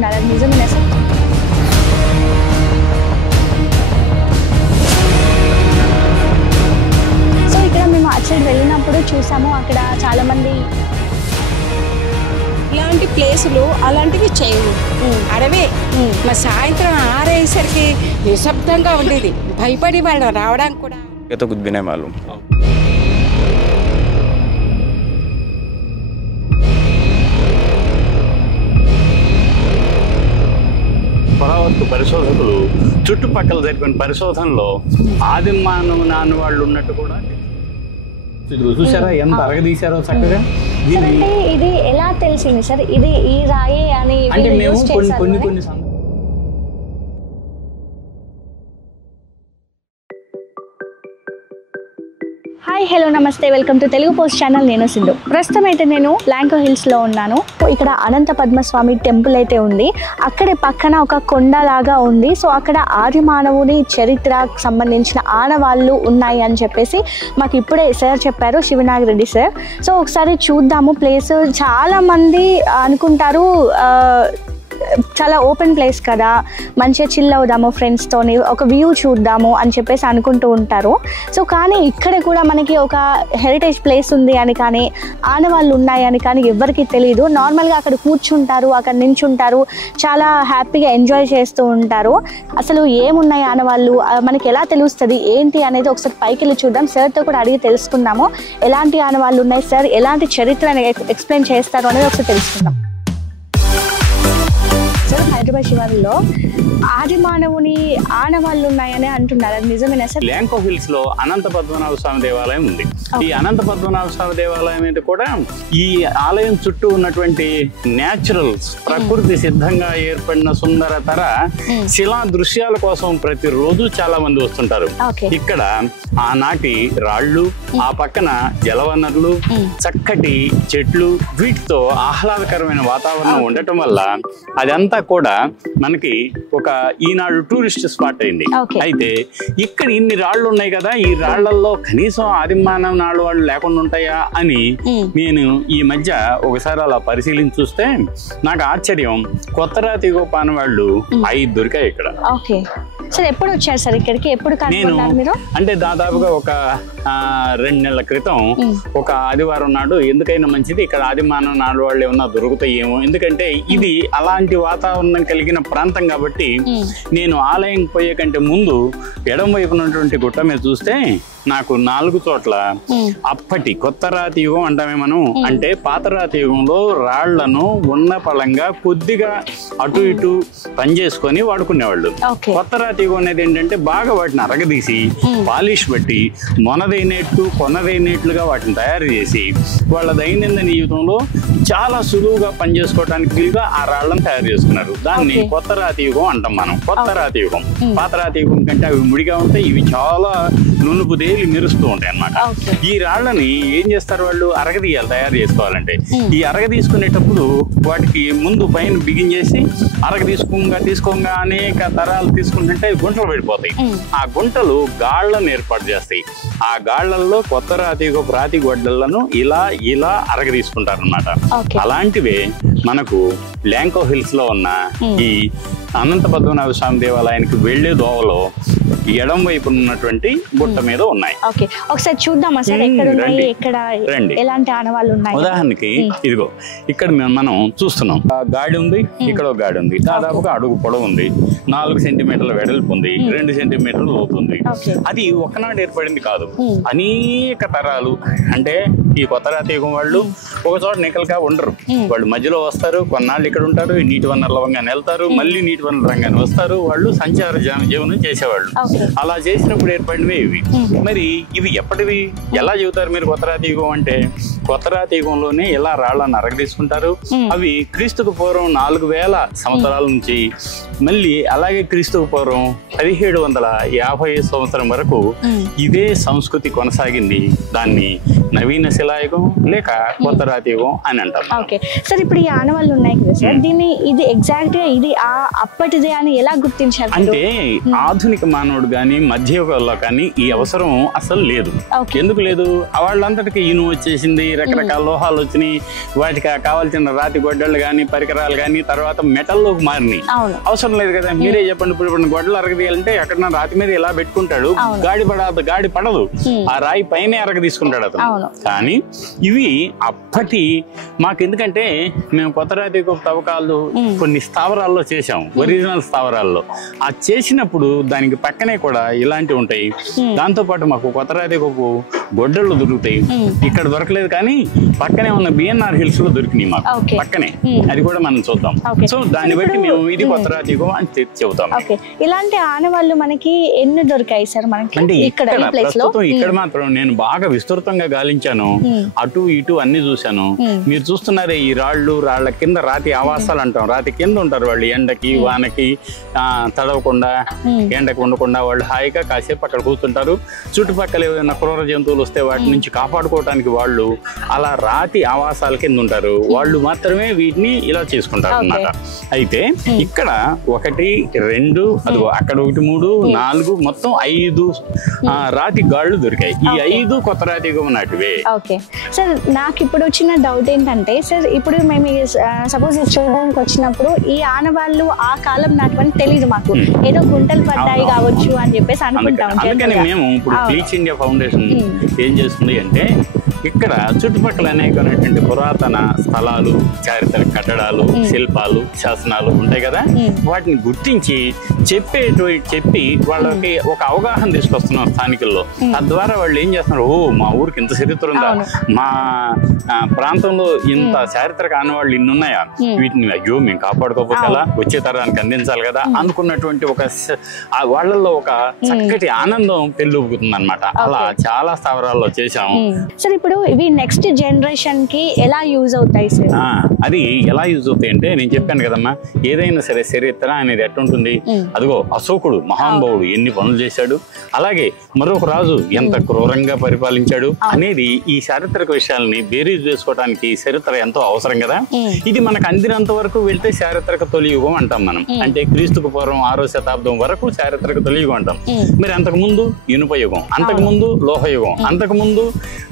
అంటున్నారు, అది నిజమేనా సార్? సో ఇక్కడ మేము అటు సైడ్ వెళ్ళినప్పుడు చూసాము, అక్కడ చాలా మంది ఇలాంటి ప్లేసులు అలాంటివి చేయవు. అడవే మా సాయంత్రం 6 అయ్యేసరికి నిశ్శబ్దంగా ఉండేది, భయపడి వాళ్ళు రావడానికి కూడా. कुछ भी नहीं मालूम। పురావస్తు పరిశోధకులు చుట్టుపక్కల జరిపిన పరిశోధనలో ఆది మానవ నాన్న వాళ్ళు ఉన్నట్టు కూడా చూసారా, ఎంత అరగదీశారో చక్కగా. ఇది ఎలా తెలిసింది సార్, ఇది ఈ రాయే అని? అంటే మేము కొన్ని హాయ్, హలో, నమస్తే, welcome to Telugu post channel. నేను సింధు. ప్రస్తుతం అయితే నేను లాంకో హిల్స్లో ఉన్నాను. ఇక్కడ అనంత పద్మస్వామి టెంపుల్ అయితే ఉంది. అక్కడే పక్కన ఒక కొండ లాగా ఉంది. సో అక్కడ ఆది మానవుని చరిత్రకు సంబంధించిన ఆనవాళ్ళు ఉన్నాయి అని చెప్పేసి మాకు ఇప్పుడే సార్ చెప్పారు, శివనాగిరెడ్డి సార్. సో ఒకసారి చూద్దాము ప్లేస్. చాలామంది అనుకుంటారు చాలా ఓపెన్ ప్లేస్ కదా, మంచిగా చిల్ అవుదాము ఫ్రెండ్స్తోని, ఒక వ్యూ చూద్దాము అని చెప్పేసి అనుకుంటూ ఉంటారు. సో కానీ ఇక్కడ కూడా మనకి ఒక హెరిటేజ్ ప్లేస్ ఉంది అని కానీ, ఆనవాళ్ళు ఉన్నాయని కానీ ఎవరికి తెలియదు. నార్మల్గా అక్కడ కూర్చుంటారు, అక్కడ నించుంటారు, చాలా హ్యాపీగా ఎంజాయ్ చేస్తూ ఉంటారు. అసలు ఏమున్నాయి ఆనవాళ్ళు, మనకి ఎలా తెలుస్తుంది ఏంటి అనేది ఒకసారి పైకి వెళ్ళి చూద్దాం. సార్తో కూడా అడిగి తెలుసుకుందాము, ఎలాంటి ఆనవాళ్ళు ఉన్నాయి సార్, ఎలాంటి చరిత్రని ఎక్స్ప్లెయిన్ చేస్తారు అనేది ఒకసారి తెలుసుకుందాం. హైదరాబాద్ శివార్లో ఆది మానవుని ఆనవాళ్ళు ఉన్నాయని అంటున్నారు, అది నిజమేనా సార్? లాంకో హిల్స్ లో అనంత పద్మనాభ స్వామి దేవాలయం ఉంది. ఈ అనంత పద్మనాభ స్వామి దేవాలయం అయితే కూడా ఈ ఆలయం చుట్టూ ఉన్నటువంటి న్యాచురల్స్, ప్రకృతి సిద్ధంగా ఏర్పడిన సుందరతర శిలా దృశ్యాల కోసం ప్రతిరోజు చాలా మంది వస్తుంటారు. ఇక్కడ ఆనాటి రాళ్ళు, ఆ పక్కన జలవనరులు, చక్కటి చెట్లు, వీటితో ఆహ్లాదకరమైన వాతావరణం ఉండటం వల్ల అదంతా కూడా మనకి ఒక ఈనాడు టూరిస్ట్ స్పాట్ అయింది. అయితే ఇక్కడ ఇన్ని రాళ్ళు ఉన్నాయి కదా, ఈ రాళ్లలో కనీసం ఆది మానవ నాడు వాళ్ళు లేకుండా ఉంటాయా అని నేను ఈ మధ్య ఒకసారి అలా పరిశీలించి చూస్తే నాకు ఆశ్చర్యం, కొత్తరాతి గోపాన వాళ్ళు 5 దొరికాయి ఇక్కడ. సార్ ఎప్పుడు వచ్చారు సార్ ఇక్కడికి, ఎప్పుడు కనుగొన్నారు మీరు? అంటే దాదాపుగా ఒక 2 నెలల క్రితం ఒక ఆదివారం నాడు ఎందుకైనా మంచిది ఇక్కడ ఆది మానవ నాడు వాళ్ళు ఏమన్నా దొరుకుతాయేమో, ఎందుకంటే ఇది అలాంటి వాతావరణం కలిగిన ప్రాంతం కాబట్టి. నేను ఆలయం పోయే కంటే ముందు ఎడం వైపు ఉన్నటువంటి గుట్ట మీద చూస్తే నాకు 4 చోట్ల అప్పటి కొత్త రాతి యుగం అంటామే మనం, అంటే పాత రాతి యుగంలో రాళ్లను ఉన్న పళంగా కొద్దిగా అటు ఇటు పనిచేసుకొని వాడుకునేవాళ్ళు. కొత్త రాతి యుగం అనేది ఏంటంటే బాగా వాటిని అరగదీసి పాలిష్ బట్టి కొనదైనట్లుగా వాటిని తయారు చేసి వాళ్ళ దైనందిన జీవితంలో చాలా సులువుగా పనిచేసుకోవడానికి వీలుగా ఆ రాళ్లను తయారు చేసుకున్నారు. దాన్ని కొత్త రాతి యుగం అంటాం మనం. కొత్త రాతి యుగం, పాత రాతి యుగం కంటే అవి ముడిగా ఉంటాయి, ఇవి చాలా నునుపు దేలి మెరుస్తూ ఉంటాయి అన్నమాట. ఈ రాళ్ళని ఏం చేస్తారు వాళ్ళు, అరగదీయాలి తయారు చేసుకోవాలంటే. ఈ అరగ తీసుకునేటప్పుడు వాటికి ముందు పైన బిగించేసి తీసుకోగా అనేక తరాలు తీసుకుంటుంటే గుంటలు పడిపోతాయి. ఆ గుంటలు గాళ్లను ఏర్పాటు చేస్తాయి. ఆ గాళ్లలో కొత్త రాతి గొడ్డలను ఇలా అరగ తీసుకుంటారు అన్నమాట. అలాంటివే మనకు లాంకో హిల్స్ లో ఉన్న ఈ అనంత పద్మనాభ స్వామి దేవాలయానికి వెళ్లే దోవలో ఎడం వైపు ఉన్నటువంటి గుట్ట మీద ఉన్నాయి. ఒకసారి చూద్దామా సార్, ఎలాంటి ఆనవాళ్ళు ఉన్నాయి? ఉదాహరణకి ఇదిగో ఇక్కడ మనం చూస్తున్నాం, గాడి ఉంది, ఇక్కడ ఒక గాడి ఉంది, దాదాపుగా అడుగు పొడవు ఉంది, 4 సెంటీమీటర్ల వెడల్పు ఉంది, 2 సెంటీమీటర్లు లోతుంది. అది ఒకనాడు ఏర్పడింది కాదు, అనేక తరాలు. అంటే ఈ కొత్త రాతి యుగం వాళ్ళు ఒక చోట నికలుగా ఉండరు, వాళ్ళు మధ్యలో వస్తారు, కొన్నాళ్ళు ఇక్కడ ఉంటారు, నీటి వనరుల రంగాన్ని వెళ్తారు, మళ్ళీ నీటి వనరుల రంగాన్ని వస్తారు. వాళ్ళు సంచార జీవనం చేసేవాళ్ళు. అలా చేసినప్పుడు ఏర్పడినవి ఇవి. మరి ఇవి ఎప్పటివి, ఎలా చెబుతారు మీరు కొత్త రాతి యుగం అంటే? కొత్త రాతి యుగంలోనే ఇలా రాళ్లను అరగదీసుకుంటారు. అవి క్రీస్తుకు పూర్వం 4000 సంవత్సరాల నుంచి మళ్ళీ అలాగే క్రీస్తుకు పూర్వం 1750 సంవత్సరం వరకు ఇదే సంస్కృతి కొనసాగింది. దాన్ని నవీన శిలాయుగం లేక కొత్త రాతి యుగం అని అంటారు. సార్ ఇప్పుడు ఈ ఆనవాళ్ళు ఉన్నాయి కదా సార్, దీన్ని ఇది ఎగ్జాక్ట్ గా ఇది అప్పటిదే అని ఎలా గుర్తించారు? అంటే ఆధునిక మానవుడు గాని మధ్యయుగంలో కానీ ఈ అవసరం అసలు లేదు. ఎందుకు లేదు? వాళ్ళంతటికి ఇనుము వచ్చేసింది, రకరకాల లోహాలు వచ్చినాయి, వాటికి కావాల్సిన రాతి గొడ్డళ్ళు కానీ పరికరాలు కానీ తర్వాత మెటల్లోకి మారినాయి. అవసరం లేదు కదా, మీరే చెప్పండి. ఇప్పుడు గొడ్డలు అరగదీయాలంటే ఎక్కడన్నా రాతి మీద ఇలా పెట్టుకుంటాడు, గాడి పడదు, ఆ రాయి పైన అరగ తీసుకుంటాడు అతను. కానీ ఇవి అప్పటి మాకు ఎందుకంటే మేము కొత్త రాతి తవ్వకాలు కొన్ని స్థావరాల్లో చేసాం, ఒరిజినల్ స్థావరాల్లో. ఆ చేసినప్పుడు దానికి పక్కనే కూడా ఇలాంటివి ఉంటాయి. దాంతో పాటు మాకు కొత్త రాతి గొడ్డళ్ళు దొరుకుతాయి. ఇక్కడ దొరకలేదు కానీ పక్కనే ఉన్న బిఎన్ఆర్ హిల్స్ లో దొరికినాయి మాకు పక్కనే. అది కూడా మనం చూద్దాం. సో దాన్ని బట్టి మేము ఇది కొత్త రాతి అని చెబుతాం. ఇలాంటి ఆనవాళ్ళు మనకి ఎన్ని దొరికాయి సార్ మనకి? అంటే ప్రస్తుతం ఇక్కడ మాత్రం నేను బాగా విస్తృతంగా గాలించాను, అటు ఇటు అన్ని చూశాను. మీరు చూస్తున్నారే ఈ రాళ్ల కింద రాతి ఆవాసాలు అంటాం. రాతి కింద ఉంటారు వాళ్ళు, ఎండకి వానకి తడవకుండా ఎండకు ఉండకుండా వాళ్ళు హాయిగా కాసేపు అక్కడ కూర్చుంటారు. చుట్టుపక్కల ఏమైనా క్రూర జంతువులు వస్తే వాటి నుంచి కాపాడుకోవటానికి వాళ్ళు అలా రాతి ఆవాసాల కింద ఉంటారు. వాళ్ళు మాత్రమే వీటిని ఇలా చేసుకుంటారు అన్నమాట. అయితే ఇక్కడ 1, 2 అదిగో అక్కడ 1, 3, 4 మొత్తం 5 రాతి గాళ్ళు దొరికాయి. ఈ 5 కొత్త రాతి నాటివే. ఓకే సార్, నాకు ఇప్పుడు వచ్చిన డౌట్ ఏంటంటే సార్, ఇప్పుడు మేము సపోజ్ చూడడానికి వచ్చినప్పుడు ఈ ఆనవాళ్ళు ఆ కాలం నాటివని తెలియదు మాకు, ఏదో గుంటలు పడ్డాయి కావచ్చు అని చెప్పేసి అనుకుంటాం. అందుకని మేము ఇప్పుడు క్లీచ్ ఇండియా ఫౌండేషన్ ఏం చేస్తుంది అంటే ఇక్కడ చుట్టుపక్కల అనేకమైనటువంటి పురాతన స్థలాలు, చారిత్రక కట్టడాలు, శిల్పాలు, శాసనాలు ఉంటాయి కదా, వాటిని గుర్తించి చెప్పి వాళ్ళకి ఒక అవగాహన తీసుకొస్తున్నాం స్థానికుల్లో. తద్వారా వాళ్ళు ఏం చేస్తున్నారు, ఓ మా ఊరికి ఇంత చరిత్ర ఉందా, మా ప్రాంతంలో ఇంత చారిత్రక ఆనవాళ్ళు ఇన్ని ఉన్నాయా, వీటిని అయ్యో మేము కాపాడుకోకపోతే ఎలా, వచ్చే తరానికి అందించాలి కదా అనుకున్నటువంటి ఒక వాళ్ళల్లో ఒక చక్కటి ఆనందం పెళ్ళుపుతుంది అనమాట. అలా చాలా స్థావరాల్లో చేశాము. సార్ ఇప్పుడు ఇవి నెక్స్ట్ జనరేషన్ కి ఎలా యూజ్ అవుతాయి సార్? అది ఎలా యూజ్ అవుతాయి అంటే నేను చెప్పాను కదమ్మా, ఏదైనా సరే చరిత్ర అనేది ఎట్టుంటుంది, అదిగో అశోకుడు మహానుభావుడు ఎన్ని పనులు చేశాడు, అలాగే మరొక రాజు ఎంత క్రూరంగా పరిపాలించాడు అనేది ఈ చారిత్రక విషయాలని బేరీజ్ చేసుకోవడానికి చరిత్ర ఎంతో అవసరం కదా. ఇది మనకు అందినంత వరకు వెళ్తే చారిత్రక తొలియుగం అంటాం మనం. అంటే క్రీస్తుకు పూర్వం 6వ శతాబ్దం వరకు చారిత్రక తొలియుగం అంటాం. మరి అంతకు ముందు ఇనుప యుగం, అంతకు ముందు లోహ యుగం, అంతకు ముందు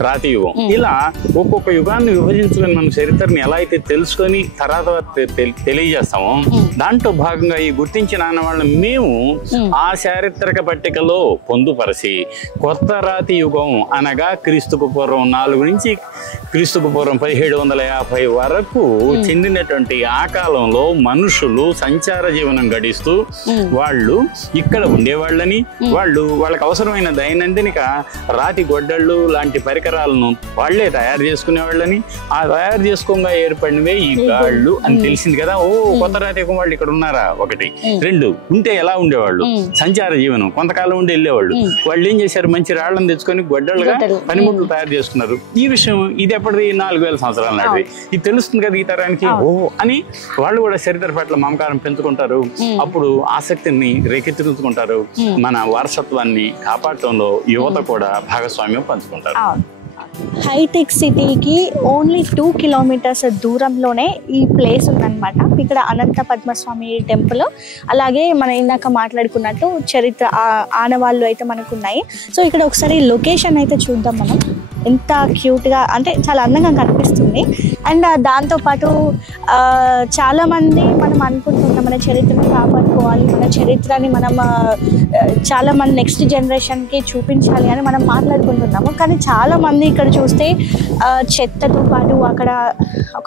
రాతి యుగం, ఇలా ఒక్కొక్క యుగాన్ని విభజించుకొని మనం చరిత్రని ఎలా అయితే తెలుసుకొని తర్వాత తెలియజేస్తామో దాంట్లో భాగంగా ఈ గుర్తించిన ఆనవాళ్ళని మేము ఆ చారిత్రక పట్టికలో పొందుపరిచి కొత్త రాతి యుగం అనగా క్రీస్తుకు పూర్వం 4 నుంచి క్రీస్తుకు పూర్వం 1750 వరకు చెందినటువంటి ఆ కాలంలో మనుషులు సంచార జీవనం గడిస్తూ వాళ్ళు ఇక్కడ ఉండేవాళ్ళని, వాళ్ళకి అవసరమైన దైనందినిక రాతి గొడ్డళ్ళు లాంటి పరికరాలను వాళ్లే తయారు చేసుకునే వాళ్ళని, ఆ తయారు చేసుకోగా ఏర్పడినవే ఈ గాళ్ళు అని తెలిసింది కదా. ఓ కొత్త రాతి యుగం వాళ్ళు ఇక్కడ ఉన్నారా, 1, 2 ఉంటే ఎలా ఉండేవాళ్ళు, సంచార జీవనం కొంతకాలం ఉండి వెళ్ళేవాళ్ళు. వాళ్ళు ఏం చేశారు, మంచి రాళ్లను తెచ్చుకొని గొడ్డలుగా పనిముట్లు తయారు చేసుకున్నారు. ఈ విషయం ఇది ఎప్పటిది 4000 సంవత్సరాల నాటిది. ఇది తెలుస్తుంది కదా ఈ తరానికి. ఓ అని వాళ్ళు కూడా చరిత్ర పట్ల మమకారం పెంచుకుంటారు. అప్పుడు ఆసక్తిని రేకెత్తించుకుంటారు. మన వారసత్వాన్ని కాపాడటంలో యువత కూడా భాగస్వామ్యం పంచుకుంటారు. హైటెక్ సిటీకి ఓన్లీ 2 కిలోమీటర్స్ దూరంలోనే ఈ ప్లేస్ ఉందన్నమాట. ఇక్కడ అనంత పద్మస్వామి టెంపుల్, అలాగే మనం ఇందాక మాట్లాడుకున్నట్టు చరిత్ర ఆనవాళ్ళు అయితే మనకు ఉన్నాయి. సో ఇక్కడ ఒకసారి లొకేషన్ అయితే చూద్దాం మనం. ఎంత క్యూట్గా అంటే చాలా అందంగా కనిపిస్తుంది. అండ్ దాంతోపాటు చాలామంది మనం అనుకుంటున్నాం మన చరిత్రను కాపాడుకోవాలి, మన చరిత్రని మనం చాలామంది నెక్స్ట్ జనరేషన్కి చూపించాలి అని మనం మాట్లాడుకుంటున్నాము. కానీ చాలామంది ఇక్కడ చూస్తే చెత్తతో పాటు అక్కడ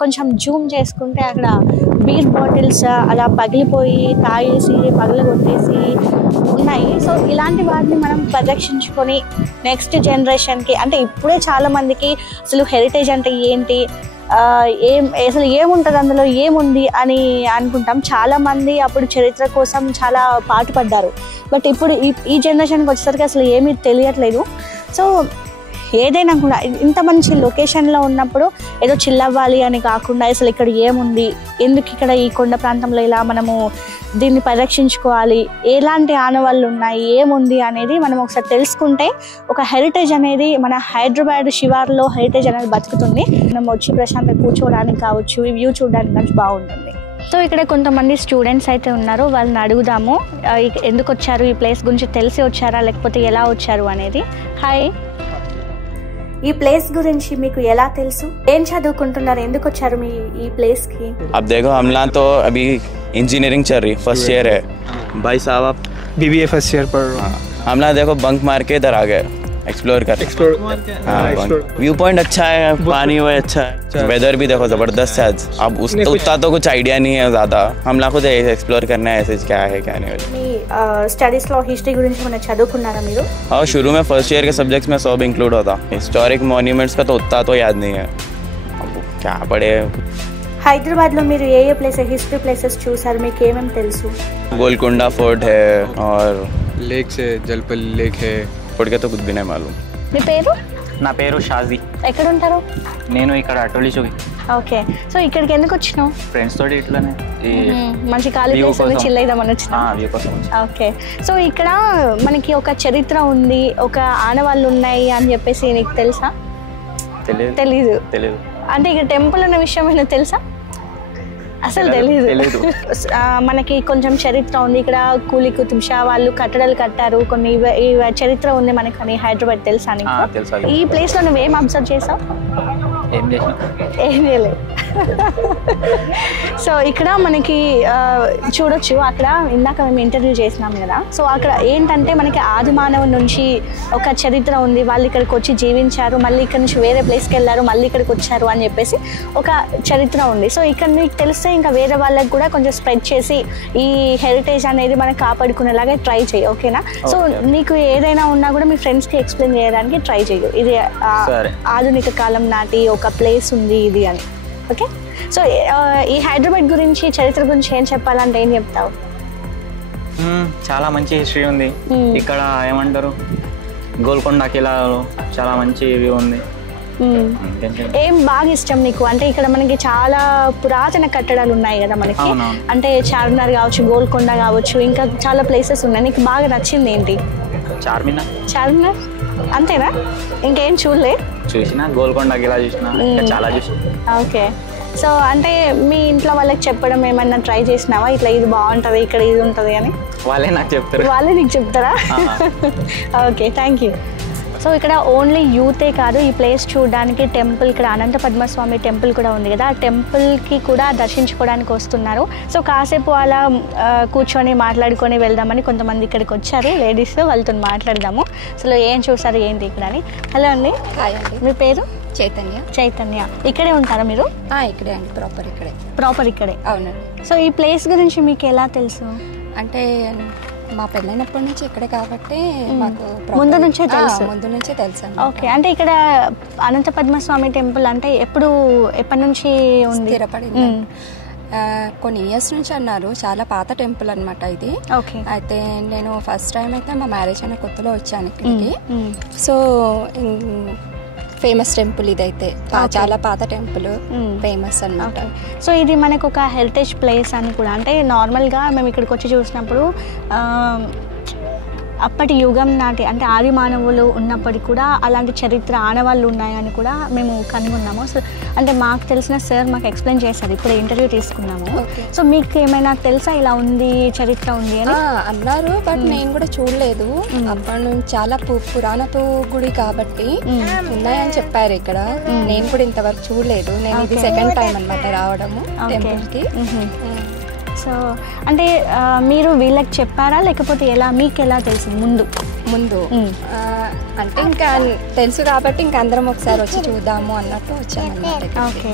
కొంచెం జూమ్ చేసుకుంటే అక్కడ బీర్ బాటిల్స్ అలా పగిలిపోయి తాగేసి పగలగొట్టేసి ఉన్నాయి. సో ఇలాంటి వాటిని మనం పరిరక్షించుకొని నెక్స్ట్ జనరేషన్కి, అంటే ఇప్పుడే చాలామందికి అసలు హెరిటేజ్ అంటే ఏంటి, అసలు ఏముంటుంది అందులో ఏముంది అని అనుకుంటాం. చాలామంది అప్పుడు చరిత్ర కోసం చాలా పాటుపడ్డారు. బట్ ఇప్పుడు ఈ జనరేషన్కి వచ్చేసరికి అసలు ఏమీ తెలియట్లేదు. సో ఏదైనా కూడా ఇంత మంచి లొకేషన్లో ఉన్నప్పుడు ఏదో చిల్లవ్వాలి అని కాకుండా అసలు ఇక్కడ ఏముంది, ఎందుకు ఇక్కడ ఈ కొండ ప్రాంతంలో ఇలా మనము దీన్ని పరిరక్షించుకోవాలి, ఎలాంటి ఆనవాళ్ళు ఉన్నాయి, ఏముంది అనేది మనం ఒకసారి తెలుసుకుంటే ఒక హెరిటేజ్ అనేది మన హైదరాబాద్ శివార్లో హెరిటేజ్ అనేది బతుకుతుంది. మనం వచ్చి ప్రశాంతంగా కూర్చోవడానికి కావచ్చు, ఈ వ్యూ చూడడానికి కొంచెం బాగుంటుంది. సో ఇక్కడ కొంతమంది స్టూడెంట్స్ అయితే ఉన్నారు, వాళ్ళని అడుగుదాము ఎందుకు వచ్చారు, ఈ ప్లేస్ గురించి తెలిసి వచ్చారా లేకపోతే ఎలా వచ్చారు అనేది. హాయ్, ఈ ప్లేస్ గురించి మీకు ఎలా తెలుసు? ఏం చదువుకుంటున్నారు? ఎందుకు వచ్చారు మీ ఈ ప్లేస్ కి? अब देखो हमला तो अभी इंजीनियरिंग चल रही, फर्स्ट ईयर है भाई साहब। आप BBA फर्स्ट ईयर पर हमला देखो बंक मार के इधर आ गए एक्सप्लोर कर। व्यू पॉइंट अच्छा है, पानी वो अच्छा है, वेदर भी देखो जबरदस्त है आज। अब उतना तो कुछ आइडिया नहीं है ज़्यादा, हमला खुद एक्सप्लोर करना है ऐसे क्या है क्या नहीं। మీ స్టడీస్ లో హిస్టరీ గురించి మనం చదువుకున్నారా మీరు? और शुरू में फर्स्ट ईयर के सब्जेक्ट्स में सब इंक्लूड होता, हिस्टोरिक मॉन्यूमेंट्स का तो उतना तो याद नहीं है, अब क्या पढ़े। హైదరాబాద్ లో మీరు ఏ హిస్టరీ ప్లేసెస్ చూసారు? మీకు ఏమేమి తెలుసు? गोलकुंडा फोर्ट है और लेक्स है, जलपल्ली लेक है। फोर्ट के तो कुछ भी नहीं मालूम। మీ పేరు? నా పేరు షాజీ. ఎక్కడ ఉంటారు? నేను ఇక్కడ టోలీ చౌకి ఓకే. సో ఇక్కడికి ఎందుకు వచ్చినావు? ఫ్రెండ్స్ తోటి ఇట్లానే ఈ మంచి ఖాళీ view ప్లేస్ ఉంది, కోసం. చిల్ అయిదామని వచ్చినా. వ్యూ కోసం వచ్చి. ఓకే. సో ఇక్కడ మనకి ఒక చరిత్ర ఉంది, ఒక ఆనవాళ్ళు ఉన్నాయి అని చెప్పేసి నీకు తెలుసా? తెలీదు. తెలియదు. అంటే ఇక్కడ టెంపుల్ ఉన్న విషయం ఏమైనా తెలుసా? అసలు తెలీదు. మనకి కొంచెం చరిత్ర ఉంది ఇక్కడ. కూలీ కుతుబ్ షా వాళ్ళు కట్టడాలు కట్టారు కొన్ని, ఈ చరిత్ర ఉంది మనకని. హైదరాబాద్ తెలుసా నీకు? తెలుసా. ఈ ప్లేస్ లో నువ్వేం అబ్జర్వ్ చేసావు? ఏం చేసిన ఏం చేయలేదు. సో ఇక్కడ మనకి చూడొచ్చు, అక్కడ ఇందాక మేము ఇంటర్వ్యూ చేసినాం కదా. సో అక్కడ ఏంటంటే మనకి ఆది మానవుడి నుంచి ఒక చరిత్ర ఉంది. వాళ్ళు ఇక్కడికి వచ్చి జీవించారు, మళ్ళీ ఇక్కడ నుంచి వేరే ప్లేస్కి వెళ్ళారు, మళ్ళీ ఇక్కడికి వచ్చారు అని చెప్పేసి ఒక చరిత్ర ఉంది. సో ఇక్కడ నీకు తెలిస్తే ఇంకా వేరే వాళ్ళకి కూడా కొంచెం స్ప్రెడ్ చేసి ఈ హెరిటేజ్ అనేది మనం కాపాడుకునేలాగా ట్రై చేయి, ఓకేనా? సో నీకు ఏదైనా ఉన్నా కూడా మీ ఫ్రెండ్స్కి ఎక్స్ప్లెయిన్ చేయడానికి ట్రై చేయు, ఇది ఆధునిక కాలం నాటి ఒక ప్లేస్ ఉంది ఇది అని, ఓకే? సో ఈ హైదరాబాద్ గురించి, చరిత్ర గురించి ఏం చెప్పాలంటే ఏం చెప్తావు? చాలా మంచి హిస్టరీ ఉంది ఇక్కడ. ఏమంటారు, గోల్కొండ కిలాలో చాలా మంచి వ్యూ ఉంది. ఏం బాగా ఇష్టం నీకు? అంటే ఇక్కడ మనకి చాలా పురాతన కట్టడాలు ఉన్నాయి కదా మనకి, అంటే చార్మినార్ కావచ్చు, గోల్కొండ కావచ్చు, ఇంకా చాలా ప్లేసెస్ ఉన్నాయి. నీకు బాగా నచ్చింది ఏంటి? చార్మినార్ అంతేనా? ఇంకేం చూడలే? చూసిన గోల్కొండ కిలా చూసిన, చాలా చూసిన. ఓకే. సో అంటే మీ ఇంట్లో వాళ్ళకి చెప్పడం ఏమన్నా ట్రై చేసినావా? ఇట్లా ఇది బాగుంటుంది, ఇక్కడ ఇది ఉంటుంది అని? వాళ్ళే నాకు చెప్తారు. వాళ్ళే నీకు చెప్తారా? Okay, thank you. సో ఇక్కడ ఓన్లీ యూతే కాదు, ఈ ప్లేస్ చూడడానికి టెంపుల్, ఇక్కడ అనంత పద్మస్వామి టెంపుల్ కూడా ఉంది కదా, ఆ టెంపుల్కి కూడా దర్శించుకోవడానికి వస్తున్నారు. సో కాసేపు అలా కూర్చొని మాట్లాడుకొని వెళ్దామని కొంతమంది ఇక్కడికి వచ్చారు లేడీస్, వాళ్ళతో మాట్లాడదాము. అసలు ఏం చూసారు ఏంటి ఇక్కడ అని. హలో అండి. హాయ్ అండి. మీ పేరు? చైతన్య. ఇక్కడే ఉంటారా మీరు? ఇక్కడే అండి, ప్రాపర్ ఇక్కడే. అవునండి. సో ఈ ప్లేస్ గురించి మీకు ఎలా తెలుసు? అంటే మా పెళ్ళైనప్పటి నుంచి ఇక్కడే కాబట్టి మాకు ముందు నుంచే తెలుసు. ఓకే. అంటే ఇక్కడ అనంత పద్మస్వామి టెంపుల్ అంటే ఎప్పటి నుంచి ఉంది? స్థిరపడింది కొన్ని ఇయర్స్ నుంచి అన్నారు. చాలా పాత టెంపుల్ అనమాట ఇది. ఓకే. అయితే నేను ఫస్ట్ టైం అయితే మా మ్యారేజ్ అయిన కొత్తలో వచ్చాను ఇక్కడికి. సో ఫేమస్ టెంపుల్ ఇదైతే, చాలా పాత టెంపుల్, ఫేమస్ అన్నమాట. సో ఇది మనకు ఒక హెరిటేజ్ ప్లేస్ అని కూడా, అంటే నార్మల్గా మేము ఇక్కడికి వచ్చి చూసినప్పుడు అప్పటి యుగం నాటి, అంటే ఆది మానవులు ఉన్నప్పటికీ కూడా అలాంటి చరిత్ర ఆనవాళ్ళు ఉన్నాయని కూడా మేము కనుగొన్నాము. సో అంటే మాకు తెలిసిన సార్ మాకు ఎక్స్ప్లెయిన్ చేశారు, ఇప్పుడు ఇంటర్వ్యూ తీసుకున్నాము. సో మీకు ఏమైనా తెలుసా ఇలా ఉంది, చరిత్ర ఉంది అని? అన్నారు, బట్ నేను కూడా చూడలేదు. అప్పటి నుంచి చాలా పురాణపు గుడి కాబట్టి ఉన్నాయని చెప్పారు ఇక్కడ. నేను కూడా ఇంతవరకు చూడలేదు. నేను ఇది సెకండ్ టైం అన్నమాట రావడము టెంపుల్కి. సో అంటే మీరు వీళ్ళకి చెప్పారా లేకపోతే ఎలా, మీకు ఎలా తెలిసింది ముందు? అంటే ఇంకా తెలుసు కాబట్టి ఇంకా అందరం ఒకసారి వచ్చి చూద్దాము అన్నట్టు వచ్చాను. ఓకే.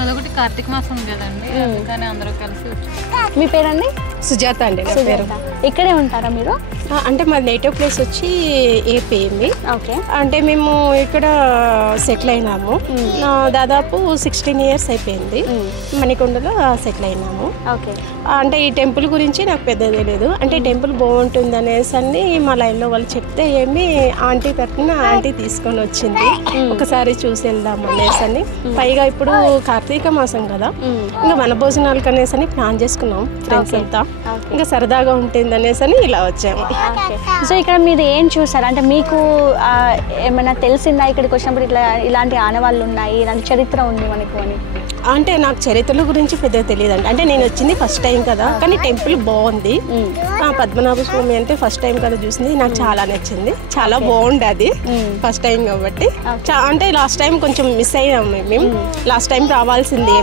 అదొకటి కార్తీక మాసం కదండి, అందుకని అందరూ కలిసి వచ్చాము. మీ పేరండి? సుజాత అండి నా పేరు. ఇక్కడే ఉంటారా మీరు? అంటే మా నేటివ్ ప్లేస్ వచ్చి ఏపీ. ఓకే. అంటే మేము ఇక్కడ సెటిల్ అయినాము. దాదాపు 16 years అయిపోయింది. మణికొండలో సెటిల్ అయినాము. ఓకే. అంటే ఈ టెంపుల్ గురించి నాకు పెద్ద తెలియదు. అంటే టెంపుల్ బాగుంటుంది అనేసి అని మా లైన్లో వాళ్ళు చెప్తే ఏమి ఆంటీ తరఫున ఆంటీ తీసుకొని వచ్చింది, ఒకసారి చూసి వెళ్దాం అనేసి అని. పైగా ఇప్పుడు కార్తీక మాసం కదా, ఇంకా వన భోజనాలకు అనేసి అని ప్లాన్ చేసుకున్నాం ఫ్రెండ్స్ అంతా. ఇంకా సరదాగా ఉంటుంది అనేసి అని ఇలా వచ్చాము. సో ఇక్కడ మీరు ఏం చూసారు? అంటే మీకు ఏమైనా తెలిసిందా ఇక్కడికి వచ్చినప్పుడు ఇలాంటి ఆనవాళ్ళు ఉన్నాయి, ఇలాంటి చరిత్ర ఉంది మనకు అని? అంటే నాకు చరిత్రల గురించి పెద్దగా తెలియదండి. అంటే నేను వచ్చింది ఫస్ట్ టైం కదా, కానీ టెంపుల్ బాగుంది. పద్మనాభ స్వామి అంటే ఫస్ట్ టైం కదా చూసింది, నాకు చాలా నచ్చింది. చాలా బాగుంది అది ఫస్ట్ టైం కాబట్టి. అంటే లాస్ట్ టైం కొంచెం మిస్ అయ్యాము మేము. లాస్ట్ టైం రావాల్సింది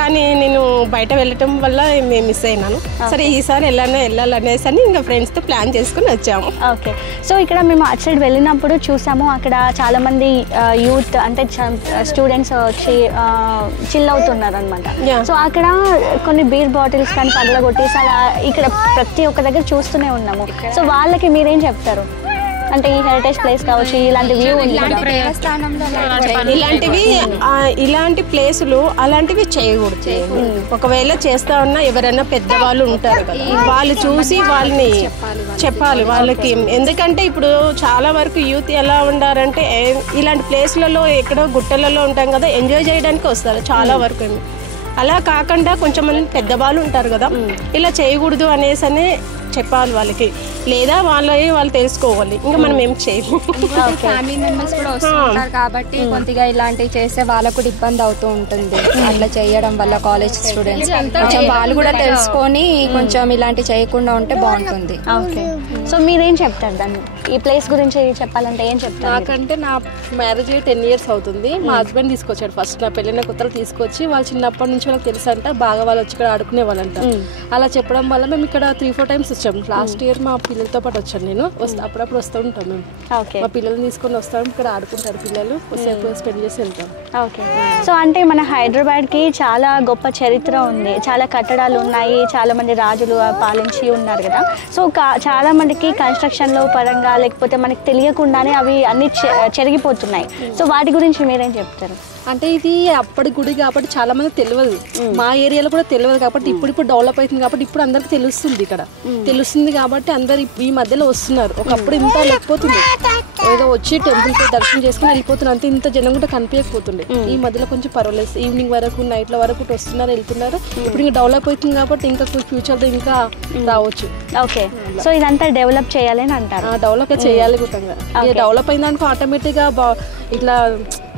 కానీ నేను బయట వెళ్ళటం వల్ల మేము మిస్ అయినాను. సరే ఈసారి వెళ్ళాలనేసి అని ఇంకా ఫ్రెండ్స్తో ప్లాన్ చేసుకుని వచ్చాము. ఓకే, సో ఇక్కడ మేము అటు సైడ్ వెళ్ళినప్పుడు చూసాము, అక్కడ చాలా మంది యూత్ అంటే స్టూడెంట్స్ వచ్చి చిల్ అవుతున్నారు అనమాట. సో అక్కడ కొన్ని బీర్ బాటిల్స్ కానీ పగలగొట్టేసి అలా ఇక్కడ ప్రతి ఒక్క దగ్గర చూస్తూనే ఉన్నాము. సో వాళ్ళకి మీరేం చెప్తారు? అంటే ఈ హెరిటేజ్ ప్లేస్ కావచ్చు, ఇలాంటి వ్యూ ఇలాంటి ప్లేసులు అలాంటివి చేయకూడదు. ఒకవేళ చేస్తా ఉన్నా ఎవరైనా పెద్దవాళ్ళు ఉంటారు కదా, వాళ్ళు చూసి వాళ్ళని చెప్పాలి వాళ్ళకి. ఎందుకంటే ఇప్పుడు చాలా వరకు యూత్ ఎలా ఉండారంటే ఇలాంటి ప్లేస్లలో ఎక్కడో గుట్టలలో ఉంటాం కదా, ఎంజాయ్ చేయడానికి వస్తారు చాలా వరకు. అలా కాకుండా కొంచెం మంది పెద్దవాళ్ళు ఉంటారు కదా, ఇలా చేయకూడదు అనేసి చెప్పాలి వాళ్ళకి, లేదా వాళ్ళు తెలుసుకోవాలి. ఇంకా మనం ఏం చేయము. ఫ్యామిలీ మెంబర్స్ కూడా వస్తుంటారు కాబట్టి కొద్దిగా ఇలాంటివి చేస్తే వాళ్ళకు కూడా ఇబ్బంది అవుతూ ఉంటుంది. అట్లా చేయడం వల్ల కాలేజ్ స్టూడెంట్స్ కొంచెం వాళ్ళు కూడా తెలుసుకొని కొంచెం ఇలాంటి చేయకుండా ఉంటే బాగుంటుంది. ఓకే, సో మీరేం చెప్తారు దాన్ని, ఈ ప్లేస్ గురించి చెప్పాలంటే ఏం చెప్తారు? నాకంటే నా మ్యారేజ్ 10 years అవుతుంది. మా హస్బెండ్ తీసుకొచ్చాడు ఫస్ట్, నా పెళ్ళిన కొత్తలు తీసుకొచ్చి, వాళ్ళు చిన్నప్పటి నుంచి వాళ్ళకి తెలుసు అంట, బాగా వాళ్ళు వచ్చి ఇక్కడ ఆడుకునే వాళ్ళంట. అలా చెప్పడం వల్ల మేము ఇక్కడ 3-4 times వచ్చాము. లాస్ట్ ఇయర్ మా పిల్లలతో పాటు వచ్చాను నేను. అప్పుడప్పుడు వస్తూ ఉంటాం మేము. మా పిల్లల్ని తీసుకొని వస్తాం, ఇక్కడ ఆడుకుంటారు పిల్లలు, స్పెండ్ చేసి వెళ్తాం. ఓకే, సో అంటే మన హైదరాబాద్కి చాలా గొప్ప చరిత్ర ఉంది, చాలా కట్టడాలు ఉన్నాయి, చాలా మంది రాజులు పాలించి ఉన్నారు కదా. సో చాలా మందికి కన్స్ట్రక్షన్లో పరంగా లేకపోతే మనకి తెలియకుండానే అవి అన్ని చెరిగిపోతున్నాయి. సో వాటి గురించి మీరేం చెప్తారు? అంటే ఇది అప్పటి గుడి కాబట్టి చాలా మంది తెలియదు, మా ఏరియాలో కూడా తెలియదు కాబట్టి ఇప్పుడు డెవలప్ అవుతుంది కాబట్టి ఇప్పుడు అందరికి తెలుస్తుంది. ఇక్కడ తెలుస్తుంది కాబట్టి అందరు ఈ మధ్యలో వస్తున్నారు. ఒకప్పుడు ఇంత లేకపోతుంది, ఏదో వచ్చి టెంపుల్తో దర్శనం చేసుకుని వెళ్ళిపోతున్నారు అంతే, ఇంత జనం కూడా కనిపించకపోతుండే. ఈ మధ్యలో కొంచెం పర్వాలేదు, ఈవినింగ్ వరకు నైట్ల వరకు వస్తున్నారు వెళ్తున్నారు. ఇప్పుడు ఇంకా డెవలప్ అవుతుంది కాబట్టి ఇంకా ఫ్యూచర్లో ఇంకా రావచ్చు. ఓకే, సో ఇదంతా డెవలప్ చేయాలి అని అంటారు? డెవలప్ చేయాలి గుతంగా. డెవలప్ అయిందనుకో ఆటోమేటిక్గా ఇట్లా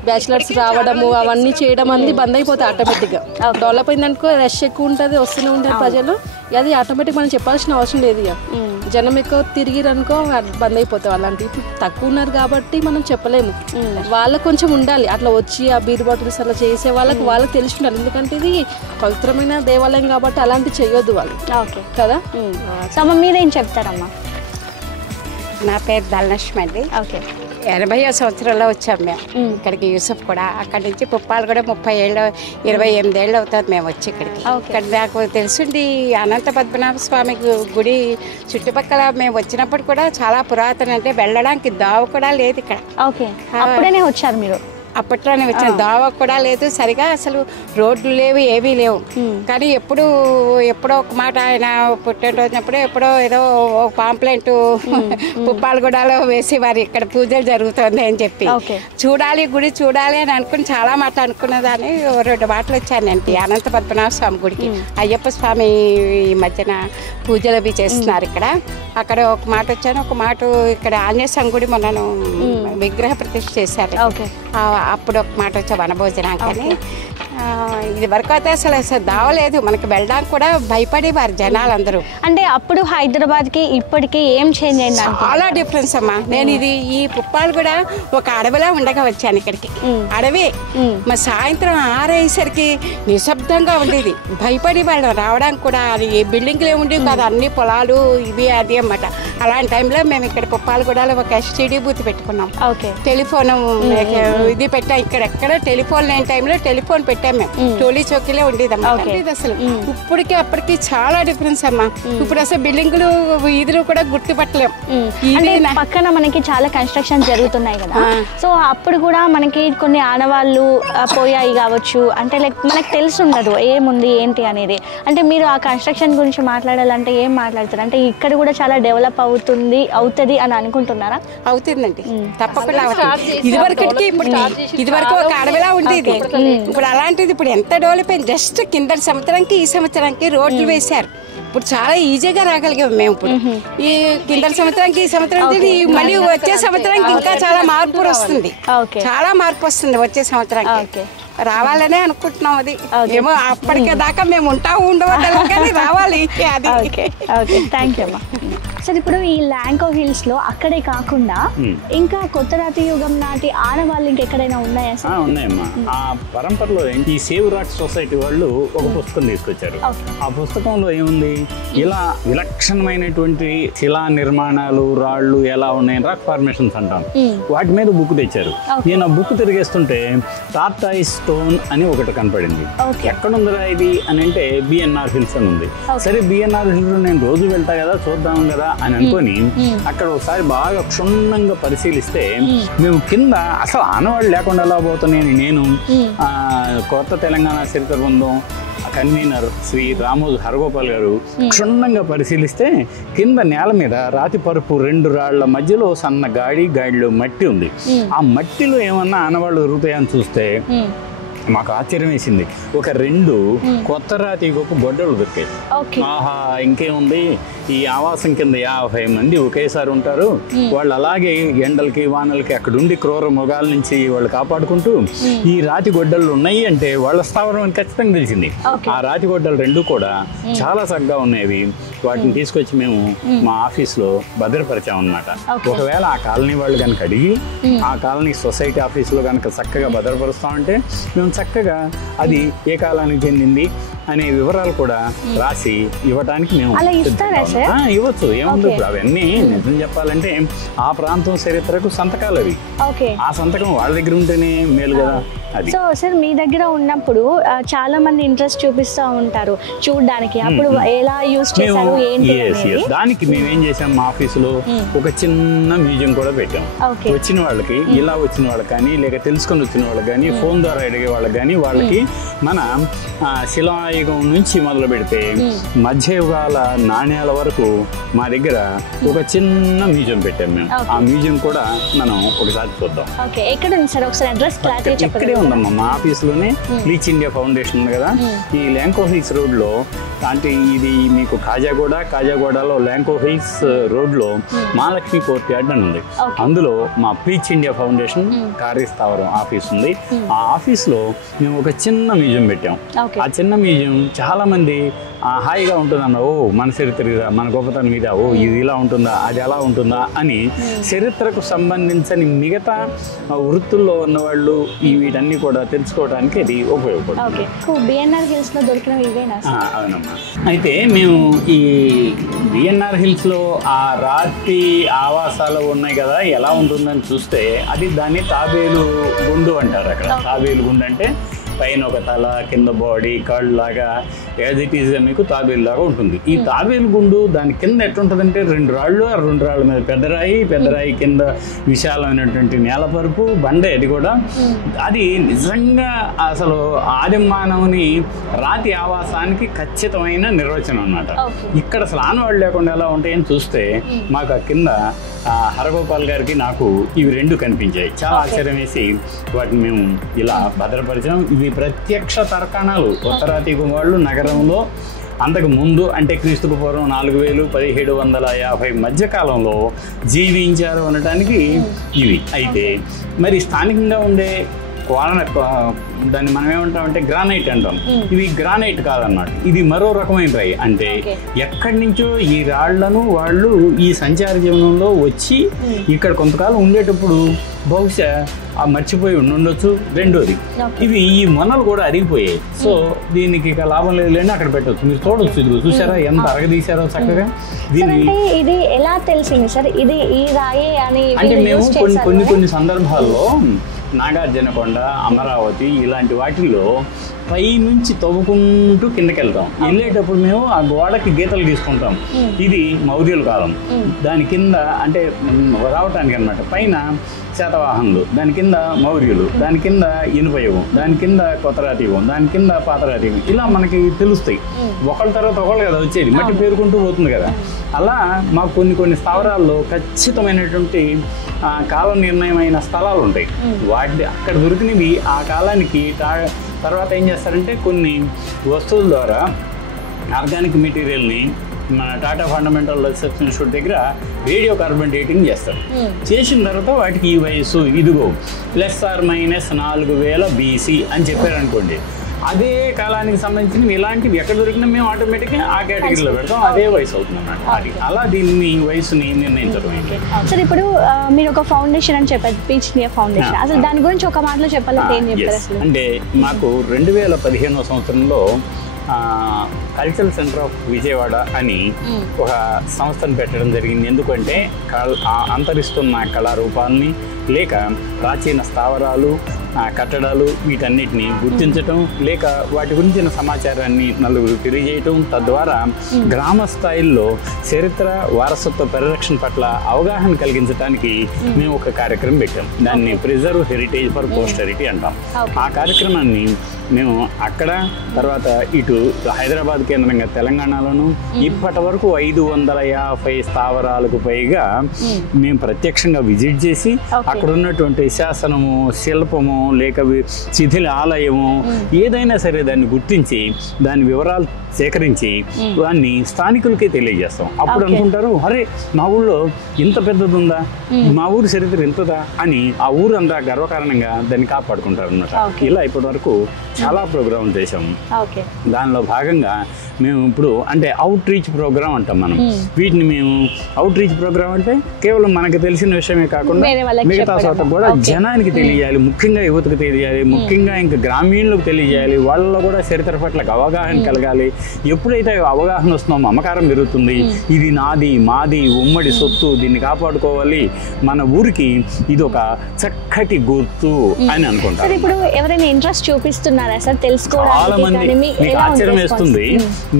బ్యాచిలర్స్ రావడము అవన్నీ చేయడం అన్ని బంద్ అయిపోతాయి ఆటోమేటిక్గా. డెవలప్ అయిందనుకో రష్ ఎక్కువ ఉంటుంది, వస్తూనే ఉంటారు ప్రజలు. అది ఆటోమేటిక్ మనం చెప్పాల్సిన అవసరం లేదు. ఇక జనం ఎక్కువ తిరిగిరనుకో బంద్ అయిపోతాయి. అలాంటి ఇప్పుడు తక్కువ ఉన్నారు కాబట్టి మనం చెప్పలేము. వాళ్ళకు కొంచెం ఉండాలి అట్లా వచ్చి ఆ బీర్ బాటిల్స్ అలా చేసే వాళ్ళకి తెలిసి ఉండాలి. ఎందుకంటే ఇది పవిత్రమైన దేవాలయం కాబట్టి అలాంటివి చేయొద్దు వాళ్ళు. ఓకే కదా. సో మీరేం చెప్తారమ్మా? నా పేరు ధనలక్ష్మి అండి. ఓకే, 80వ సంవత్సరంలో వచ్చాం మేము ఇక్కడికి. యూసఫ్ కూడా అక్కడి నుంచి పుప్పాలు కూడా 28 ఏళ్ళు అవుతుంది మేము వచ్చి ఇక్కడికి. ఇక్కడ నాకు తెలిసింది అనంత పద్మనాభ స్వామి గుడి చుట్టుపక్కల మేము వచ్చినప్పుడు కూడా చాలా పురాతన, అంటే వెళ్ళడానికి దావ కూడా లేదు ఇక్కడ. ఓకే, అప్పుడే వచ్చారు మీరు? అప్పట్లోనే వచ్చిన దావా కూడా లేదు, సరిగా అసలు రోడ్లు లేవు, ఏవీ లేవు. కానీ ఎప్పుడో ఒక మాట ఆయన పుట్టినరోజునప్పుడు ఎప్పుడో ఏదో పాంప్లెంట్ పుప్పాలగూడలో వేసి వారి ఇక్కడ పూజలు జరుగుతుంది అని చెప్పి చూడాలి గుడి చూడాలి అని అనుకుని చాలా మాటలు అనుకున్నదాన్ని 2 మాటలు వచ్చానండి అనంత పద్మనాభ స్వామి గుడికి. అయ్యప్ప స్వామి ఈ మధ్యన పూజలు అవి చేస్తున్నారు ఇక్కడ. అక్కడ ఒక మాట వచ్చాను, ఒక మాట ఇక్కడ ఆంజనేయ స్వామి గుడి మొన్న విగ్రహ ప్రతిష్ఠ చేశారు. అప్పుడు ఒక మాట వచ్చా వనభోజనానికి. ఇది వరకు అయితే అసలు దావలేదు, మనకి వెళ్ళడానికి కూడా భయపడేవారు జనాలు అందరూ. అంటే అప్పుడు హైదరాబాద్కి ఇప్పటికి ఏం చేంజ్ అయింది? చాలా డిఫరెన్స్ అమ్మా. నేను ఈ పుప్పాలు కూడా ఒక అడవిలా ఉండగా వచ్చాను ఇక్కడికి. అడవి మా సాయంత్రం 6 అయ్యేసరికి నిశ్శబ్దంగా ఉండేది, భయపడి వాళ్ళం రావడానికి కూడా. అది బిల్డింగ్లే ఉండేవి కాదు, అన్ని పొలాలు ఇవి అది అన్నమాట. అలాంటి టైంలో మేము ఇక్కడ పుప్పాలు కూడా ఒక ఎస్టీడీ బూత్ పెట్టుకున్నాం. టెలిఫోన్ ఇది పెట్టాం, ఇక్కడెక్కడ టెలిఫోన్ లేని టైంలో టెలిఫోన్ పెట్టాం మేము. టోలీ చౌకీలో ఉండేదమ్మా. అసలు ఇప్పటికి అప్పటికి చాలా డిఫరెన్స్ అమ్మా. ఇప్పుడు అసలు బిల్డింగ్లు వీధులు కూడా గుర్తుపట్టలేం. పక్కన మనకి చాలా కన్స్ట్రక్షన్ జరుగుతున్నాయి కదా, సో అప్పుడు కూడా మనకి కొన్ని ఆనవాళ్ళు పోయాయి కావచ్చు. అంటే లైక్ మనకు తెలుసుండదు ఏముంది ఏంటి అనేది. అంటే మీరు ఆ కన్స్ట్రక్షన్ గురించి మాట్లాడాలంటే ఏం మాట్లాడతారు? అంటే ఇక్కడ కూడా చాలా డెవలప్ అవుతుంది అని అనుకుంటున్నారా? అవుతుందండి, తప్పకుండా. ఇదివరకు ఒక అడవిలా ఉండేది, ఇప్పుడు అలాంటిది ఇప్పుడు ఎంత డెవలప్ అయింది. జస్ట్ కింద సంవత్సరానికి ఈ సంవత్సరానికి రోడ్లు వేశారు. ఇప్పుడు చాలా ఈజీగా రాగలిగాము మేము. ఇప్పుడు ఈ కింద సంవత్సరానికి ఈ సంవత్సరానికి మళ్ళీ వచ్చే సంవత్సరానికి ఇంకా చాలా మార్పు వస్తుంది, చాలా మార్పు వస్తుంది వచ్చే సంవత్సరానికి. రావాలనే అనుకుంటున్నాం. అది ఏమో అప్పటికే దాకా మేము ఉంటాము ఉండవో తెలియదు కానీ రావాలి అది. ఓకే ఓకే, థ్యాంక్ యూ అమ్మా. సార్ ఇప్పుడు ఈ ల్యాంకో హిల్స్ లో అక్కడే కాకుండా ఇంకా కొత్త రాతి యుగం నాటి ఆనవాళ్ళు ఇంకెక్కడైనా ఉన్నాయా సార్? ఉన్నాయమ్మా. ఆ పరంపరలో ఈ సేవ్ రాక్ సొసైటీ వాళ్ళు ఒక పుస్తకం తీసుకొచ్చారు. ఆ పుస్తకంలో ఏముంది, ఇలా విలక్షణమైనటువంటి శిలా నిర్మాణాలు, రాళ్ళు ఎలా ఉన్నాయి, రాక్ ఫార్మేషన్స్ అంటాం, వాటి మీద బుక్ తెచ్చారు. నేను ఆ బుక్ తిరిగేస్తుంటే టార్టాయిస్ స్టోన్ అని ఒకటి కనపడింది. ఎక్కడుందిరా ఇది అని అంటే బిఎన్ఆర్ హిల్స్ అని ఉంది. సరే బిఎన్ఆర్ హిల్స్ నేను రోజు వెళ్తా కదా, చూద్దాం కదా అని అనుకొని అక్కడ ఒకసారి బాగా క్షుణ్ణంగా పరిశీలిస్తే మేము కింద అసలు ఆనవాళ్ళు లేకుండా ఎలా పోతున్నాయని నేను కొత్త తెలంగాణ చరిత్ర బృందం కన్వీనర్ శ్రీ రామోజు హరగోపాల్ గారు క్షుణ్ణంగా పరిశీలిస్తే కింద నేల మీద రాతి పరుపు 2 రాళ్ల మధ్యలో సన్న గాడిలో మట్టి ఉంది. ఆ మట్టిలో ఏమన్నా ఆనవాళ్ళు దొరుకుతాయని చూస్తే మాకు ఆశ్చర్యం వేసింది. ఒక 2 కొత్త రాతి గొప్ప గొడ్డలు దొరికాయి. ఆహా, ఇంకేముంది, ఈ ఆవాసం కింద 50 మంది ఒకేసారి ఉంటారు. వాళ్ళు అలాగే ఎండలకి వానలకి అక్కడుండి క్రూర మృగాల నుంచి వాళ్ళు కాపాడుకుంటూ ఈ రాతి గొడ్డలు ఉన్నాయి అంటే వాళ్ళ స్థావరం అని ఖచ్చితంగా తెలిసింది. ఆ రాతి గొడ్డలు 2 కూడా చాలా చక్కగా ఉన్నాయి. వాటిని తీసుకొచ్చి మేము మా ఆఫీస్లో భద్రపరిచాం అన్నమాట. ఒకవేళ ఆ కాలనీ వాళ్ళు కనుక అడిగి ఆ కాలనీ సొసైటీ ఆఫీస్లో కనుక చక్కగా భద్రపరుస్తామంటే మేము చక్కగా అది ఏ కాలానికి చెందింది అనే వివరాలు కూడా రాసి ఇవ్వడానికి మేము ఇవ్వచ్చు. ఏముంది, అవన్నీ నిజం చెప్పాలంటే ఆ ప్రాంతం చరిత్రకు సంతకాలు అవి. ఆ సంతకం వాళ్ళ దగ్గర ఉంటేనే మేలు కదా. సో సార్ మీ దగ్గర ఉన్నప్పుడు చాలా మంది ఇంట్రెస్ట్ చూపిస్తూ ఉంటారు చూడడానికి, అప్పుడు ఎలా యూజ్ చేశారు ఏంటి? దానికి మేము ఏం చేసాం, మా ఆఫీసులో ఒక చిన్న మ్యూజియం కూడా పెట్టాం. వచ్చిన వాళ్ళకి, ఇలా వచ్చిన వాళ్ళకి కానీ లేక తెలుసుకొని వచ్చిన వాళ్ళకి కానీ, ఫోన్ ద్వారా అడిగే వాళ్ళకి కానీ, వాళ్ళకి మన శిలాయుగం నుంచి మొదలు పెడితే మధ్యయుగాల నాణ్యాల వరకు మా దగ్గర ఒక చిన్న మ్యూజియం పెట్టాం మేము. ఆ మ్యూజియం కూడా మనం ఒకసారి చూద్దాం. ఇక్కడే ఉందమ్మా, మా ఆఫీస్లోనే లీచ్ ఇండియా ఫౌండేషన్ ఉంది కదా, ఈ ల్యాంకో హిల్స్ రోడ్లో. అంటే ఇది మీకు కాజాగూడలో ల్యాంకో హిల్స్ రోడ్లో మహాలక్ష్మి కోర్ట్ యార్డ్ అని ఉంది. అందులో మా ప్లీచ్ ఇండియా ఫౌండేషన్ కార్యస్థావరం ఆఫీస్ ఉంది. ఆ ఆఫీస్లో మేము ఒక చిన్న మ్యూజియం పెట్టాం. ఆ చిన్న మ్యూజియం చాలా మంది హాయిగా ఉంటుందన్న, ఓ మన చరిత్ర ఇదా, మన గొప్పతనం మీద, ఓ ఇది ఇలా ఉంటుందా, అది ఎలా ఉంటుందా అని చరిత్రకు సంబంధించని మిగతా వృత్తుల్లో ఉన్నవాళ్ళు వీటన్ని కూడా తెలుసుకోవడానికి అది ఉపయోగపడుతుంది. అవునమ్మా. అయితే మేము ఈ బిఎన్ఆర్ హిల్స్లో ఆ రాతి ఆవాసాలు ఉన్నాయి కదా, ఎలా ఉంటుందని చూస్తే అది దాన్ని తాబేలు గుండు అంటారు. అక్కడ తాబేలు గుండు అంటే పైన ఒక తల, కింద బాడీ, కాళ్ళు లాగా యాజ్ ఇట్ ఈజ్గా మీకు తాబేలు లాగా ఉంటుంది. ఈ తాబేలు గుండు దాని కింద ఎట్లుంటుందంటే 2 రాళ్ళు, ఆ 2 రాళ్ళ మీద పెద్ద రాయి కింద విశాలమైనటువంటి నేలపరుపు బండే. అది కూడా అది నిజంగా అసలు ఆది మానవుని రాతి ఆవాసానికి ఖచ్చితమైన నిర్వచనం అన్నమాట. ఇక్కడ అసలు ఆనవాళ్ళు లేకుండా ఎలా ఉంటాయని చూస్తే మాకు ఆ కింద హరగోపాల్ గారికి నాకు ఇవి 2 కనిపించాయి. చాలా ఆశ్చర్యం వేసి వాటిని మేము ఇలా భద్రపరిచాం. ఇవి ప్రత్యక్ష తర్కణాలు. ఉత్తరాతి వాళ్ళు నగరంలో అంతకు ముందు అంటే క్రీస్తుకు పూర్వం 4750 మధ్యకాలంలో జీవించారు అనడానికి ఇవి. అయితే మరి స్థానికంగా ఉండే దాన్ని మనం ఏమంటామంటే గ్రానైట్ అంటాం. ఇవి గ్రానైట్ కాదన్నమాట, ఇది మరో రకమైన రాయి. అంటే ఎక్కడి నుంచో ఈ రాళ్లను వాళ్ళు ఈ సంచార జీవనంలో వచ్చి ఇక్కడ కొంతకాలం ఉండేటప్పుడు బహుశా మర్చిపోయి ఉండొచ్చు. రెండోది, ఇవి ఈ మొనలు కూడా అరిగిపోయాయి. సో దీనికి ఇక లాభం లేదు లేని అక్కడ పెట్టవచ్చు. మీరు చూడొచ్చు, ఇది చూసారా ఎంత అరగదీశారో చక్కగా. ఇది ఎలా తెలిసింది సార్ ఇది ఈ రాయి అని? అంటే మేము కొన్ని సందర్భాల్లో నాగార్జునకొండ, అమరావతి ఇలాంటి వాటిల్లో పై నుంచి తవ్వుకుంటూ కిందకి వెళ్తాం. వెళ్ళేటప్పుడు మేము ఆ గోడకి గీతలు తీసుకుంటాం. ఇది మౌర్యుల కాలం. దాని కింద అంటే రావటానికి అన్నమాట. పైన శాతవాహనులు, దాని కింద మౌర్యులు, దాని కింద ఇనుప యుగం, దాని కింద కొత్తరాతి యుగం, దాని కింద పాతరాతి యుగం, ఇలా మనకి తెలుస్తాయి. ఒకళ్ళ తర్వాత ఒకళ్ళు కదా వచ్చేది, మట్టి పేరుకుంటూ పోతుంది కదా. అలా మాకు కొన్ని స్థావరాల్లో ఖచ్చితమైనటువంటి కాల నిర్ణయమైన స్థలాలు ఉంటాయి. వాటి అక్కడ దొరికినవి ఆ కాలానికి తర్వాత ఏం చేస్తారంటే కొన్ని వస్తువుల ద్వారా ఆర్గానిక్ మెటీరియల్ని మన టాటా ఫండమెంటల్ రీసెర్చ్ ఇన్స్టిట్యూట్ దగ్గర రేడియో కార్బన్ డేటింగ్ చేస్తారు. చేసిన తర్వాత వాటికి ఈ వయసు ఇదిగో ±4000 BC అని చెప్పారనుకోండి, అదే కాలానికి సంబంధించిన ఇలాంటివి ఎక్కడ దొరికినా మేము ఆటోమేటిక్గా ఆ కేటగిరీలో పెడతాం, అదే వయసు అవుతుంది అన్నమాట. అది అలా దీన్ని వయసుని నిర్ణయించడం. సార్ ఇప్పుడు మీరు ఒక ఫౌండేషన్ అని చెప్పారు, పీచ్ ఇండియా ఫౌండేషన్, అసలు దాని గురించి ఒక మాటలో చెప్పాలంటే ఏం చెప్తారు అసలు? అంటే మాకు 2015వ సంవత్సరంలో కల్చరల్ సెంటర్ ఆఫ్ విజయవాడ అని ఒక సంస్థను పెట్టడం జరిగింది. ఎందుకంటే అంతరిస్తున్న కళారూపాలని లేక ప్రాచీన స్థావరాలు, కట్టడాలు వీటన్నిటిని గుర్తించటం, లేక వాటి గురించిన సమాచారాన్ని నలుగురు తెలియజేయటం, తద్వారా గ్రామ స్థాయిల్లో చరిత్ర వారసత్వ పరిరక్షణ పట్ల అవగాహన కలిగించడానికి మేము ఒక కార్యక్రమం పెట్టాం. దాన్ని ప్రిజర్వ్ హెరిటేజ్ ఫర్ పోస్టరిటీ అంటాం. ఆ కార్యక్రమాన్ని మేము అక్కడ, తర్వాత ఇటు హైదరాబాద్ కేంద్రంగా తెలంగాణలోను ఇప్పటి వరకు 550 స్థావరాలకు పైగా మేము ప్రత్యక్షంగా విజిట్ చేసి అక్కడ ఉన్నటువంటి శాసనము, శిల్పము, లేక శిథిల ఆలయము ఏదైనా సరే దాన్ని గుర్తించి దాని వివరాలు సేకరించి దాన్ని స్థానికులకే తెలియజేస్తాం. అప్పుడు అనుకుంటారు, అరే మా ఊళ్ళో ఇంత పెద్దది ఉందా, మా ఊరి చరిత్ర ఇంతదా అని ఆ ఊరు అంతా గర్వకారణంగా దాన్ని కాపాడుకుంటారు అన్నమాట. ఇలా ఇప్పటి వరకు చాలా ప్రోగ్రాం చేసాము. దానిలో భాగంగా మేము ఇప్పుడు అంటే అవుట్ రీచ్ ప్రోగ్రామ్ అంటాం మనం. వీటిని మేము అవుట్ రీచ్ ప్రోగ్రామ్ అంటే కేవలం మనకు తెలిసిన విషయమే కాకుండా మిగతా చోట కూడా జనానికి తెలియజేయాలి, ముఖ్యంగా యువతకు తెలియజేయాలి, ముఖ్యంగా ఇంకా గ్రామీణులకు తెలియజేయాలి. వాళ్ళలో కూడా చరిత్ర పట్ల అవగాహన కలగాలి. ఎప్పుడైతే అవగాహన వస్తుందో మమకారం పెరుగుతుంది. ఇది నాది, మాది, ఉమ్మడి సొత్తు, దీన్ని కాపాడుకోవాలి, మన ఊరికి ఇది ఒక చక్కటి గుర్తు అని అనుకుంటారు. ఇప్పుడు ఎవరైనా ఇంట్రెస్ట్ చూపిస్తున్నారా సార్ తెలుసుకోవడానికి? చాలా మంది, మీకు ఆశ్చర్యం వేస్తుంది.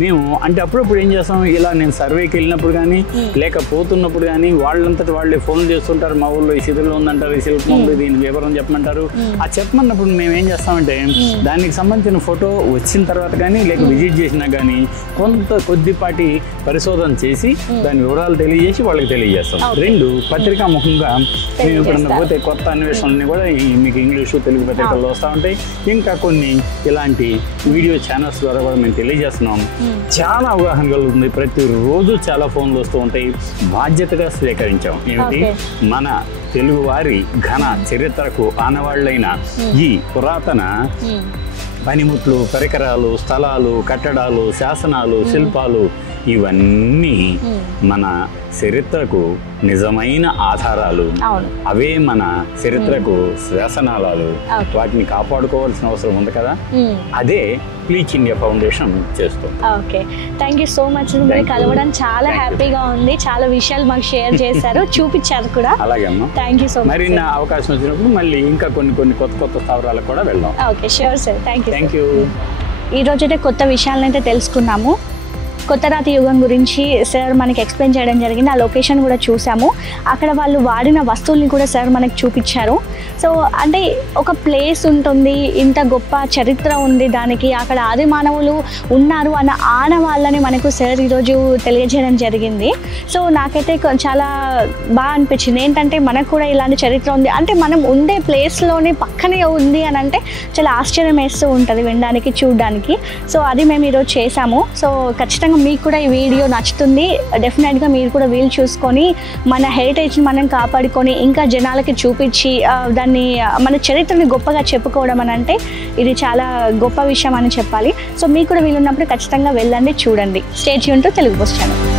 మేము అంటే అప్పుడప్పుడు ఏం చేస్తాం, ఇలా నేను సర్వేకి వెళ్ళినప్పుడు కానీ లేకపోతున్నప్పుడు కానీ వాళ్ళంతటి వాళ్ళే ఫోన్ చేస్తుంటారు, మా ఊళ్ళో ఈ శిథిలో ఉందంటారు, ఈ శిల్పం ఉంది, దీని వివరం చెప్పమంటారు. ఆ చెప్పమన్నప్పుడు మేము ఏం చేస్తామంటే దానికి సంబంధించిన ఫోటో వచ్చిన తర్వాత కానీ లేక విజిట్ చేసినా కానీ కొద్దిపాటి పరిశోధన చేసి దాని వివరాలు తెలియజేసి వాళ్ళకి తెలియజేస్తాం. రెండు, పత్రికా ముఖంగా మేము ఎప్పుడన్నా పోతే కొత్త అన్వేషణల్ని కూడా మీకు ఇంగ్లీషు, తెలుగు పత్రికల్లో వస్తూ ఉంటాయి. ఇంకా కొన్ని ఇలాంటి వీడియో ఛానల్స్ ద్వారా కూడా మేము తెలియజేస్తున్నాం. చాలా అవగాహన కలుగుతుంది. ప్రతిరోజు చాలా ఫోన్లు వస్తూ ఉంటాయి. బాధ్యతగా స్వీకరించాం. ఏమిటి, మన తెలుగువారి ఘన చరిత్రకు ఆనవాళ్ళైన ఈ పురాతన పనిముట్లు, పరికరాలు, స్థలాలు, కట్టడాలు, శాసనాలు, శిల్పాలు ఇవన్నీ మన చరిత్రకు నిజమైన ఆధారాలు. అవే మన చరిత్రకు శాసనాలు. వాటిని కాపాడుకోవాల్సిన అవసరం ఉంది కదా, అదే పీచ్ ఇండియా ఫౌండేషన్ చేస్తుంది. Okay, thank you so much. మీరు కలవడం చాలా హ్యాపీగా ఉంది. చాలా విషయాలు మాకు షేర్ చేశారు, చూపించారు కూడా. అలాగే అమ్మా, థ్యాంక్ యూ సో మచ్. మరి నా అవకాశం వచ్చినప్పుడు మళ్ళీ ఇంకా కొన్ని కొత్త స్థావరాలకు కూడా వెళ్దాం. Okay, sure sir. Thank you. ఈ రోజైతే కొత్త విషయాలను అయితే తెలుసుకున్నాము. కొత్త రాతి యుగం గురించి సార్ మనకి ఎక్స్ప్లెయిన్ చేయడం జరిగింది. ఆ లొకేషన్ కూడా చూసాము. అక్కడ వాళ్ళు వాడిన వస్తువుల్ని కూడా సార్ మనకి చూపించారు. సో అంటే ఒక ప్లేస్ ఉంటుంది, ఇంత గొప్ప చరిత్ర ఉంది దానికి, అక్కడ ఆది మానవులు ఉన్నారు అన్న ఆనవాళ్ళని మనకు సార్ ఈరోజు తెలియజేయడం జరిగింది. సో నాకైతే చాలా బాగా అనిపించింది. ఏంటంటే మనకు కూడా ఇలాంటి చరిత్ర ఉంది అంటే మనం ఉండే ప్లేస్లోనే పక్కనే ఉంది అని అంటే చాలా ఆశ్చర్యం వేస్తూ ఉంటుంది వినడానికి, చూడడానికి. సో అది మేము ఈరోజు చేసాము. సో ఖచ్చితంగా మీకు కూడా ఈ వీడియో నచ్చుతుంది. డెఫినెట్గా మీరు కూడా వీలు చూసుకొని మన హెరిటేజ్ని మనం కాపాడుకొని ఇంకా జనాలకి చూపించి దాన్ని మన చరిత్రని గొప్పగా చెప్పుకోవడం అని అంటే ఇది చాలా గొప్ప విషయం అని చెప్పాలి. సో మీకు కూడా వీలున్నప్పుడు ఖచ్చితంగా వెళ్ళండి, చూడండి. Stay tune to Telugu post channel.